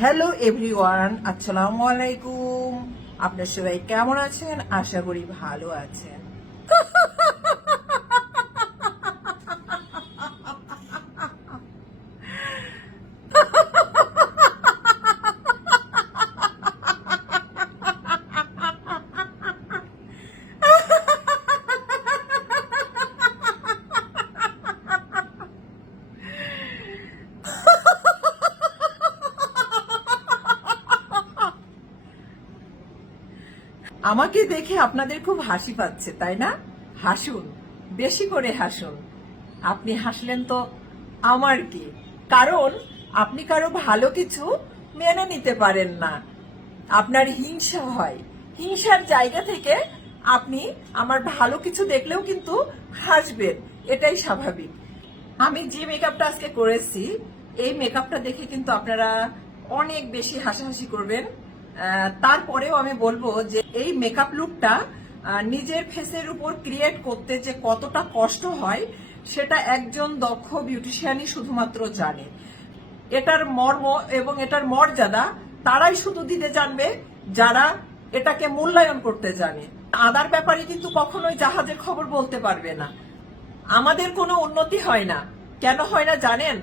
Hello everyone আসসালামু আলাইকুম আপনার সবাই কেমন আছেন? আশা করি ভালো আছেন। আমাকে দেখে আপনাদের খুব হাসি পাচ্ছে, তাই না? হাসুন, বেশি করে হাসুন। আপনি হাসলেন তো আমার কি? কারণ আপনি কারও ভালো কিছু মেনে নিতে পারেন না। আপনার হিংসা হয়। হিংসার জায়গা থেকে আপনি আমার ভালো কিছু দেখলেও কিন্তু হাসবেন, এটাই স্বাভাবিক। আমি যে মেকআপটা আজকে করেছি, এই মেকআপটা দেখে কিন্তু আপনারা অনেক বেশি হাসাহাসি করবেন। তারপরেও আমি বলব যে এই মেকআপ লুকটা নিজের ফেসের উপর ক্রিয়েট করতে যে কতটা কষ্ট হয়, সেটা একজন দক্ষ বিউটিশিয়ানই শুধুমাত্র জানে। এটার মর্ম এবং এটার মর্যাদা তারাই শুধু দিতে জানবে, যারা এটাকে মূল্যায়ন করতে জানে। আদার ব্যাপারে কিন্তু কখনোই জাহাজের খবর বলতে পারবে না। আমাদের কোনো উন্নতি হয় না। কেন হয় না জানেন?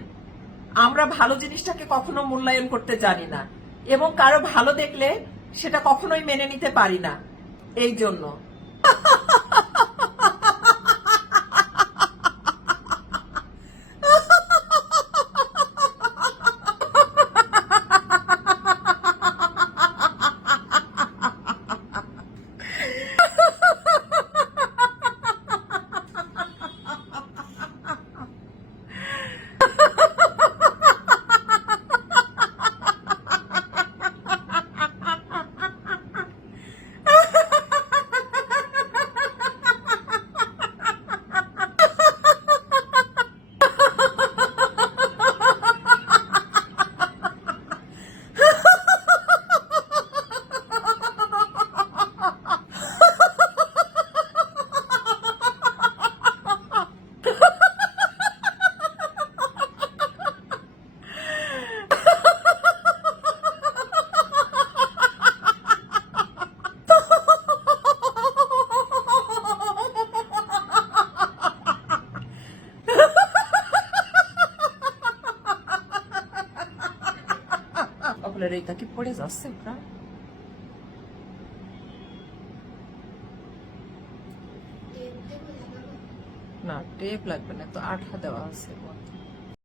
আমরা ভালো জিনিসটাকে কখনো মূল্যায়ন করতে জানি না। এবং কারও ভালো দেখলে সেটা কখনোই মেনে নিতে পারি না। এই জন্য। আপনার এইটা কি পড়ে যাচ্ছে প্রায় না টেপ লাগবে না তো আঠা দেওয়া আছে এর মধ্যে।